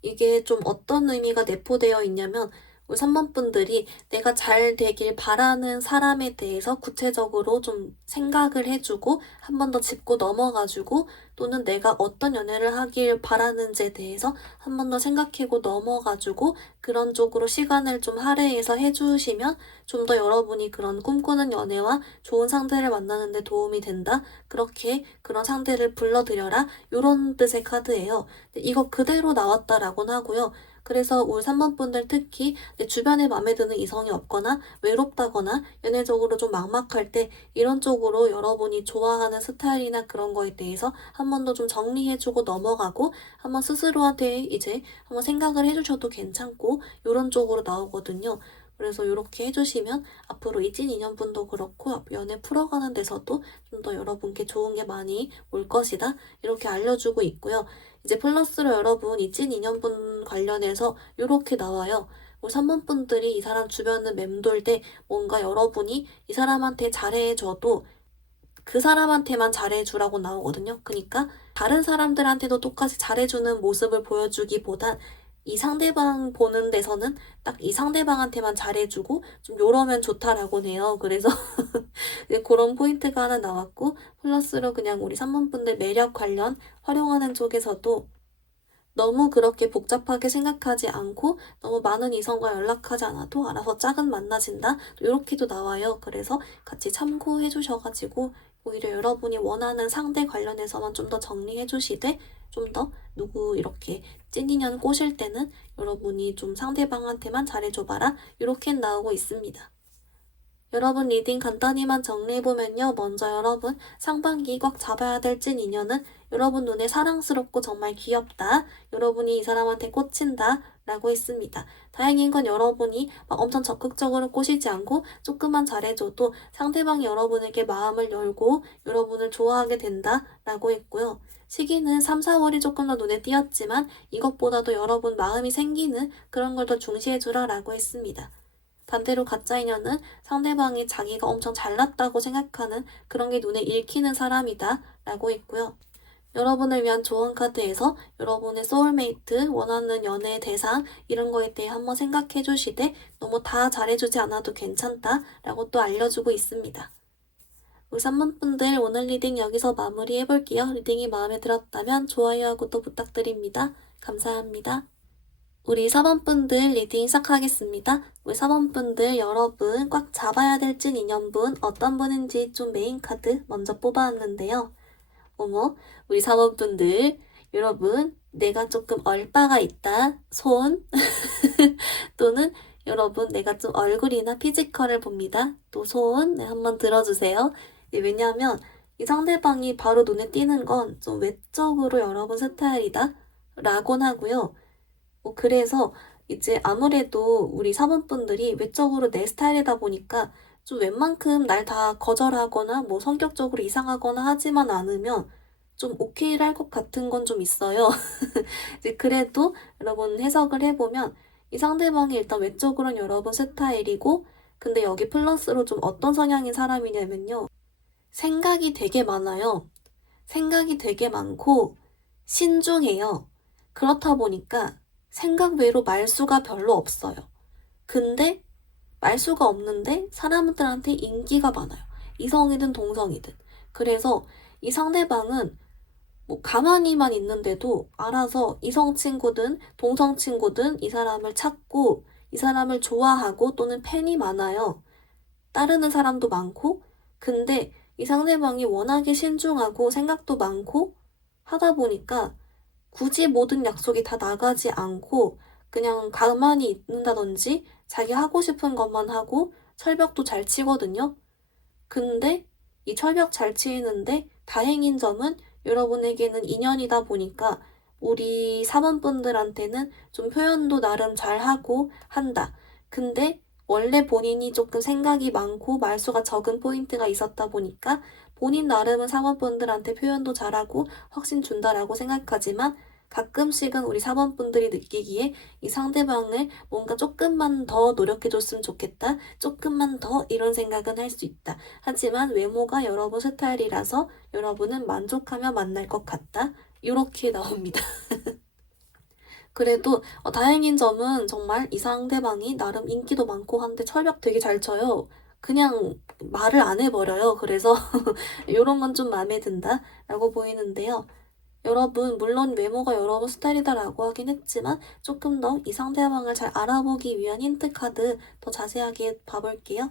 이게 좀 어떤 의미가 내포되어 있냐면 우리 3번 분들이 내가 잘 되길 바라는 사람에 대해서 구체적으로 좀 생각을 해주고 한 번 더 짚고 넘어가주고 또는 내가 어떤 연애를 하길 바라는지에 대해서 한 번 더 생각하고 넘어가주고 그런 쪽으로 시간을 좀 할애해서 해주시면 좀 더 여러분이 그런 꿈꾸는 연애와 좋은 상대를 만나는 데 도움이 된다. 그렇게 그런 상대를 불러들여라. 이런 뜻의 카드예요. 이거 그대로 나왔다라고는 하고요. 그래서 우리 3번 분들 특히 내 주변에 마음에 드는 이성이 없거나 외롭다거나 연애적으로 좀 막막할 때 이런 쪽으로 여러분이 좋아하는 스타일이나 그런 거에 대해서 한 번 더 좀 정리해주고 넘어가고 한번 스스로한테 이제 한번 생각을 해주셔도 괜찮고 이런 쪽으로 나오거든요. 그래서 이렇게 해주시면 앞으로 이 찐 인연분도 그렇고 연애 풀어가는 데서도 좀 더 여러분께 좋은 게 많이 올 것이다. 이렇게 알려주고 있고요. 이제 플러스로 여러분 이 찐 인연분 관련해서 이렇게 나와요. 우리 3번 분들이 이 사람 주변을 맴돌 때 뭔가 여러분이 이 사람한테 잘해줘도 그 사람한테만 잘해주라고 나오거든요. 그러니까 다른 사람들한테도 똑같이 잘해주는 모습을 보여주기보단 이 상대방 보는 데서는 딱 이 상대방한테만 잘해주고 좀 요러면 좋다라고 해요. 그래서 그런 포인트가 하나 나왔고 플러스로 그냥 우리 3번 분들 매력 관련 활용하는 쪽에서도 너무 그렇게 복잡하게 생각하지 않고 너무 많은 이성과 연락하지 않아도 알아서 짝은 만나진다. 이렇게도 나와요. 그래서 같이 참고해 주셔가지고 오히려 여러분이 원하는 상대 관련해서만 좀 더 정리해 주시되 좀 더 누구 이렇게 찐인연 꼬실 때는 여러분이 좀 상대방한테만 잘해줘봐라. 이렇게 나오고 있습니다. 여러분 리딩 간단히만 정리해보면요. 먼저 여러분 상반기 꽉 잡아야 될 찐 인연은 여러분 눈에 사랑스럽고 정말 귀엽다. 여러분이 이 사람한테 꽂힌다. 라고 했습니다. 다행인 건 여러분이 막 엄청 적극적으로 꼬시지 않고 조금만 잘해줘도 상대방이 여러분에게 마음을 열고 여러분을 좋아하게 된다. 라고 했고요. 시기는 3, 4월이 조금 더 눈에 띄었지만 이것보다도 여러분 마음이 생기는 그런 걸 더 중시해주라 라고 했습니다. 반대로 가짜 인연은 상대방이 자기가 엄청 잘났다고 생각하는 그런 게 눈에 읽히는 사람이다 라고 했고요. 여러분을 위한 조언 카드에서 여러분의 소울메이트, 원하는 연애의 대상 이런 거에 대해 한번 생각해 주시되 너무 다 잘해주지 않아도 괜찮다 라고 또 알려주고 있습니다. 우리 3번 분들 오늘 리딩 여기서 마무리해볼게요. 리딩이 마음에 들었다면 좋아요하고 구독 부탁드립니다. 감사합니다. 우리 4번 분들 리딩 시작하겠습니다. 우리 4번 분들 여러분 꽉 잡아야 될 찐 인연분 어떤 분인지 좀 메인 카드 먼저 뽑아왔는데요. 어머, 우리 4번 분들 여러분 내가 조금 얼빠가 있다. 손 또는 여러분 내가 좀 얼굴이나 피지컬을 봅니다. 또 손 한번 들어주세요. 왜냐하면 이 상대방이 바로 눈에 띄는 건 좀 외적으로 여러분 스타일이다 라곤 하고요. 그래서 이제 아무래도 우리 4번 분들이 외적으로 내 스타일이다 보니까 좀 웬만큼 날 다 거절하거나 뭐 성격적으로 이상하거나 하지만 않으면 좀 오케이를 할 것 같은 건 좀 있어요. 이제 그래도 여러분 해석을 해보면 이 상대방이 일단 외적으로는 여러분 스타일이고 근데 여기 플러스로 좀 어떤 성향인 사람이냐면요. 생각이 되게 많아요. 생각이 되게 많고 신중해요. 그렇다 보니까 생각 외로 말수가 별로 없어요. 근데 말수가 없는데 사람들한테 인기가 많아요. 이성이든 동성이든. 그래서 이 상대방은 뭐 가만히만 있는데도 알아서 이성 친구든 동성 친구든 이 사람을 찾고 이 사람을 좋아하고 또는 팬이 많아요. 따르는 사람도 많고 근데 이 상대방이 워낙에 신중하고 생각도 많고 하다 보니까 굳이 모든 약속이 다 나가지 않고 그냥 가만히 있는다든지 자기 하고 싶은 것만 하고 철벽도 잘 치거든요. 근데 이 철벽 잘 치는데 다행인 점은 여러분에게는 인연이다 보니까 우리 사원분들한테는 좀 표현도 나름 잘하고 한다. 근데 원래 본인이 조금 생각이 많고 말수가 적은 포인트가 있었다 보니까 본인 나름은 사원분들한테 표현도 잘하고 확신 준다라고 생각하지만 가끔씩은 우리 4번 분들이 느끼기에 이 상대방을 뭔가 조금만 더 노력해줬으면 좋겠다, 조금만 더 이런 생각은 할 수 있다. 하지만 외모가 여러분 스타일이라서 여러분은 만족하며 만날 것 같다. 이렇게 나옵니다. 그래도 다행인 점은 정말 이 상대방이 나름 인기도 많고 한데 철벽 되게 잘 쳐요. 그냥 말을 안 해버려요. 그래서 이런 건 좀 마음에 든다라고 보이는데요. 여러분, 물론 외모가 여러분 스타일이다라고 하긴 했지만 조금 더 이 상대방을 잘 알아보기 위한 힌트 카드 더 자세하게 봐볼게요.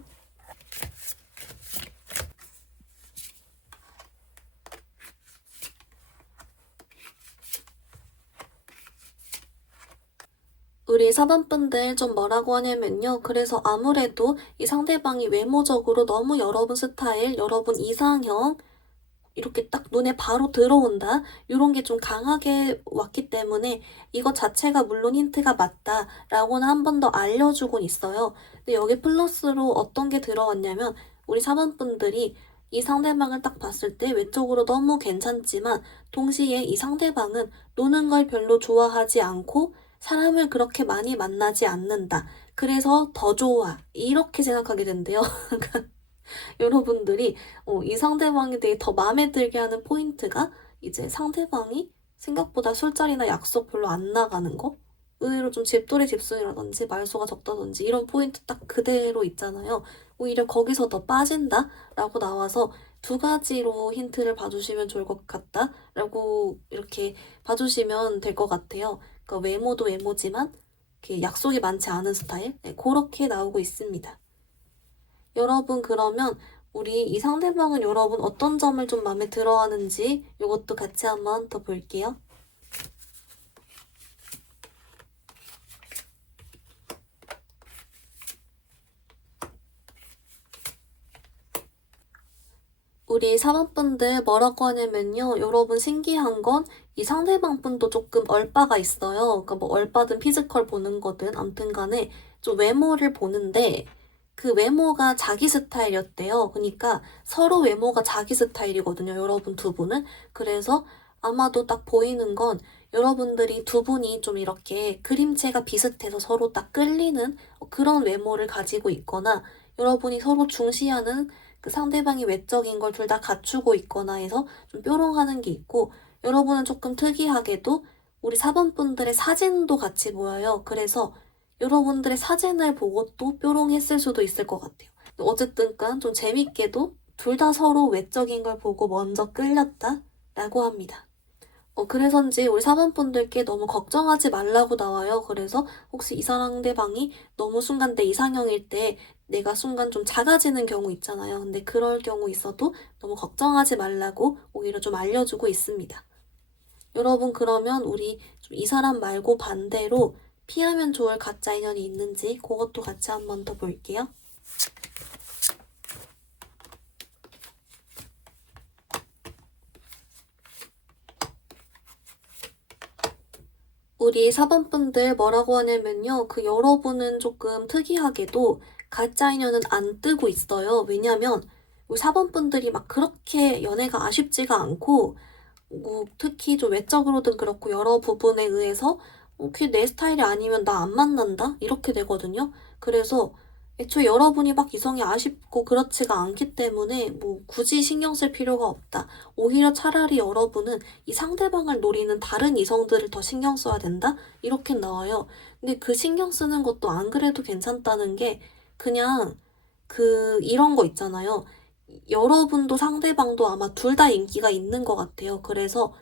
우리 4번 분들 좀 뭐라고 하냐면요. 그래서 아무래도 이 상대방이 외모적으로 너무 여러분 스타일, 여러분 이상형, 이렇게 딱 눈에 바로 들어온다. 이런 게 좀 강하게 왔기 때문에 이것 자체가 물론 힌트가 맞다라고는 한 번 더 알려주곤 있어요. 근데 여기 플러스로 어떤 게 들어왔냐면 우리 4번 분들이 이 상대방을 딱 봤을 때 외적으로 너무 괜찮지만 동시에 이 상대방은 노는 걸 별로 좋아하지 않고 사람을 그렇게 많이 만나지 않는다. 그래서 더 좋아. 이렇게 생각하게 된대요. 여러분들이 이 상대방에 대해 더 마음에 들게 하는 포인트가 이제 상대방이 생각보다 술자리나 약속 별로 안 나가는 거? 의외로 좀 집돌이 집순이라든지 말수가 적다든지 이런 포인트 딱 그대로 있잖아요. 오히려 거기서 더 빠진다라고 나와서 두 가지로 힌트를 봐주시면 좋을 것 같다라고 이렇게 봐주시면 될 것 같아요. 그러니까 외모도 외모지만 이렇게 약속이 많지 않은 스타일? 네, 그렇게 나오고 있습니다. 여러분 그러면 우리 이 상대방은 여러분 어떤 점을 좀 마음에 들어 하는지 이것도 같이 한번 더 볼게요. 우리 4번 분들 뭐라고 하냐면요. 여러분 신기한 건 이 상대방 분도 조금 얼빠가 있어요. 그러니까 뭐 얼빠든 피지컬 보는 거든 암튼 간에 좀 외모를 보는데 그 외모가 자기 스타일이었대요. 그러니까 서로 외모가 자기 스타일이거든요. 여러분 두 분은. 그래서 아마도 딱 보이는 건 여러분들이 두 분이 좀 이렇게 그림체가 비슷해서 서로 딱 끌리는 그런 외모를 가지고 있거나 여러분이 서로 중시하는 그 상대방이 외적인 걸 둘 다 갖추고 있거나 해서 좀 뾰롱하는 게 있고 여러분은 조금 특이하게도 우리 4번 분들의 사진도 같이 보여요. 그래서 여러분들의 사진을 보고 또 뾰롱했을 수도 있을 것 같아요. 어쨌든 간 좀 재밌게도 둘 다 서로 외적인 걸 보고 먼저 끌렸다라고 합니다. 그래서인지 우리 4번 분들께 너무 걱정하지 말라고 나와요. 그래서 혹시 이 상대방이 너무 순간 내 이상형일 때 내가 순간 좀 작아지는 경우 있잖아요. 근데 그럴 경우 있어도 너무 걱정하지 말라고 오히려 좀 알려주고 있습니다. 여러분 그러면 우리 좀 이 사람 말고 반대로 피하면 좋을 가짜 인연이 있는지 그것도 같이 한번 더 볼게요. 우리 4번 분들 뭐라고 하냐면요. 그 여러분은 조금 특이하게도 가짜 인연은 안 뜨고 있어요. 왜냐면 우리 4번 분들이 막 그렇게 연애가 아쉽지가 않고 뭐 특히 좀 외적으로든 그렇고 여러 부분에 의해서 그게 내 스타일이 아니면 나 안 만난다? 이렇게 되거든요. 그래서 애초에 여러분이 막 이성이 아쉽고 그렇지가 않기 때문에 뭐 굳이 신경 쓸 필요가 없다. 오히려 차라리 여러분은 이 상대방을 노리는 다른 이성들을 더 신경 써야 된다? 이렇게 나와요. 근데 그 신경 쓰는 것도 안 그래도 괜찮다는 게 그냥 이런 거 있잖아요. 여러분도 상대방도 아마 둘 다 인기가 있는 것 같아요. 그래서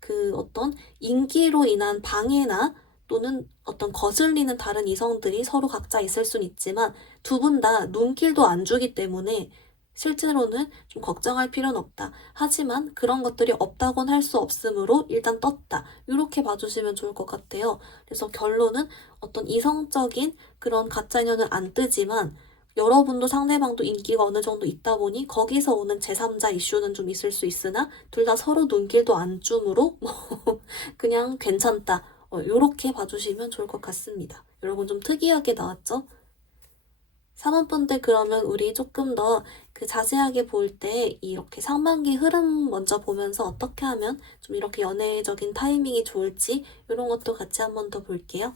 그 어떤 인기로 인한 방해나 또는 어떤 거슬리는 다른 이성들이 서로 각자 있을 순 있지만 두 분 다 눈길도 안 주기 때문에 실제로는 좀 걱정할 필요는 없다. 하지만 그런 것들이 없다곤 할 수 없으므로 일단 떴다. 이렇게 봐주시면 좋을 것 같아요. 그래서 결론은 어떤 이성적인 그런 가짜 인연은 안 뜨지만 여러분도 상대방도 인기가 어느 정도 있다 보니 거기서 오는 제3자 이슈는 좀 있을 수 있으나 둘 다 서로 눈길도 안 주므로 뭐 그냥 괜찮다. 요렇게 봐주시면 좋을 것 같습니다. 여러분 좀 특이하게 나왔죠? 4번분들 그러면 우리 조금 더 그 자세하게 볼 때 이렇게 상반기 흐름 먼저 보면서 어떻게 하면 좀 이렇게 연애적인 타이밍이 좋을지 이런 것도 같이 한 번 더 볼게요.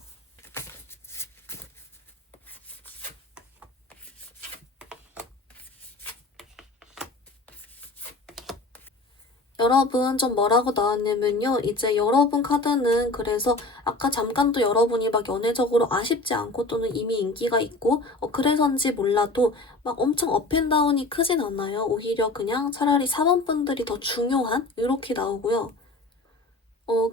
여러분 좀 뭐라고 나왔냐면요. 이제 여러분 카드는 그래서 아까 잠깐 또 여러분이 막 연애적으로 아쉽지 않고 또는 이미 인기가 있고 그래서인지 몰라도 막 엄청 업앤다운이 크진 않아요. 오히려 그냥 차라리 4번분들이 더 중요한 이렇게 나오고요.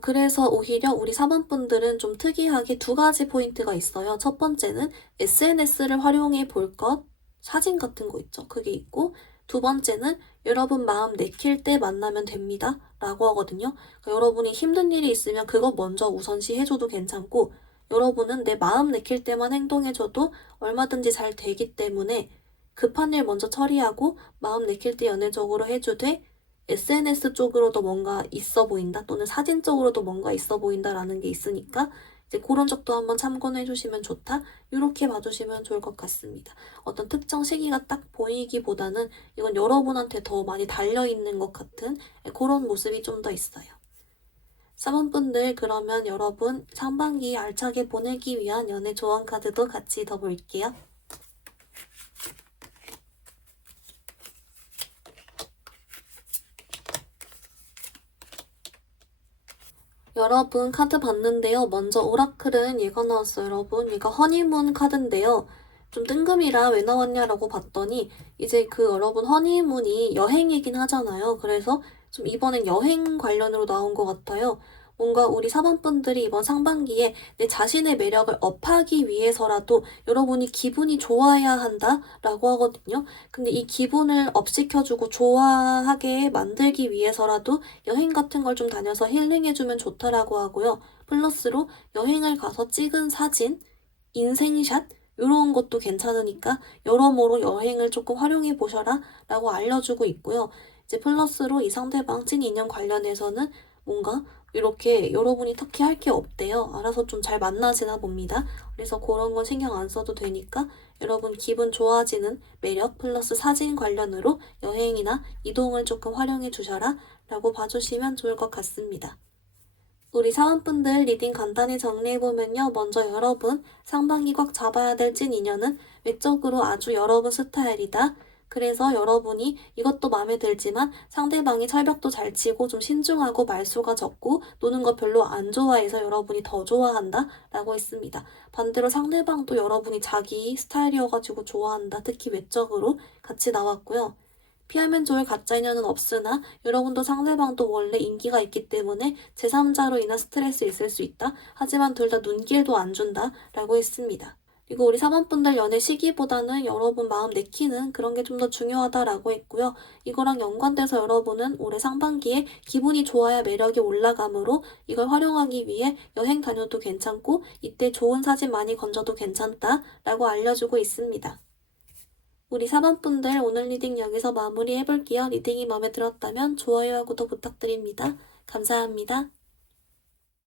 그래서 오히려 우리 4번분들은 좀 특이하게 두 가지 포인트가 있어요. 첫 번째는 SNS를 활용해 볼 것, 사진 같은 거 있죠. 그게 있고, 두 번째는 여러분 마음 내킬 때 만나면 됩니다. 라고 하거든요. 그러니까 여러분이 힘든 일이 있으면 그거 먼저 우선시 해줘도 괜찮고, 여러분은 내 마음 내킬 때만 행동해줘도 얼마든지 잘 되기 때문에 급한 일 먼저 처리하고 마음 내킬 때 연애적으로 해주되 SNS 쪽으로도 뭔가 있어 보인다 또는 사진 쪽으로도 뭔가 있어 보인다라는 게 있으니까 이제 그런 쪽도 한번 참고해 주시면 좋다. 이렇게 봐주시면 좋을 것 같습니다. 어떤 특정 시기가 딱 보이기보다는 이건 여러분한테 더 많이 달려있는 것 같은 그런 모습이 좀 더 있어요. 4번분들 그러면 여러분 상반기 알차게 보내기 위한 연애 조언 카드도 같이 더 볼게요. 여러분 카드 봤는데요. 먼저 오라클은 얘가 나왔어요. 여러분 얘가 허니문 카드인데요. 좀 뜬금이라 왜 나왔냐라고 봤더니 이제 그 여러분 허니문이 여행이긴 하잖아요. 그래서 좀 이번엔 여행 관련으로 나온 것 같아요. 뭔가 우리 사번분들이 이번 상반기에 내 자신의 매력을 업하기 위해서라도 여러분이 기분이 좋아야 한다라고 하거든요. 근데 이 기분을 업시켜주고 좋아하게 만들기 위해서라도 여행 같은 걸 좀 다녀서 힐링해주면 좋다라고 하고요. 플러스로 여행을 가서 찍은 사진, 인생샷 이런 것도 괜찮으니까 여러모로 여행을 조금 활용해 보셔라 라고 알려주고 있고요. 이제 플러스로 이 상대방 찐 인연 관련해서는 뭔가 이렇게 여러분이 딱히 할 게 없대요. 알아서 좀 잘 만나시나 봅니다. 그래서 그런 건 신경 안 써도 되니까 여러분 기분 좋아지는 매력 플러스 사진 관련으로 여행이나 이동을 조금 활용해 주셔라 라고 봐주시면 좋을 것 같습니다. 우리 사원분들 리딩 간단히 정리해보면요. 먼저 여러분, 상반기 꽉 잡아야 될 찐 인연은 외적으로 아주 여러분 스타일이다. 그래서 여러분이 이것도 마음에 들지만 상대방이 철벽도 잘 치고 좀 신중하고 말수가 적고 노는 거 별로 안 좋아해서 여러분이 더 좋아한다 라고 했습니다. 반대로 상대방도 여러분이 자기 스타일이어가지고 좋아한다. 특히 외적으로 같이 나왔고요. 피하면 좋을 가짜 인연은 없으나 여러분도 상대방도 원래 인기가 있기 때문에 제3자로 인한 스트레스 있을 수 있다. 하지만 둘 다 눈길도 안 준다. 라고 했습니다. 그리고 우리 사번분들 연애 시기보다는 여러분 마음 내키는 그런 게 좀 더 중요하다라고 했고요. 이거랑 연관돼서 여러분은 올해 상반기에 기분이 좋아야 매력이 올라가므로 이걸 활용하기 위해 여행 다녀도 괜찮고 이때 좋은 사진 많이 건져도 괜찮다라고 알려주고 있습니다. 우리 4번분들 오늘 리딩 여기서 마무리해볼게요. 리딩이 마음에 들었다면 좋아요와 구독 부탁드립니다. 감사합니다.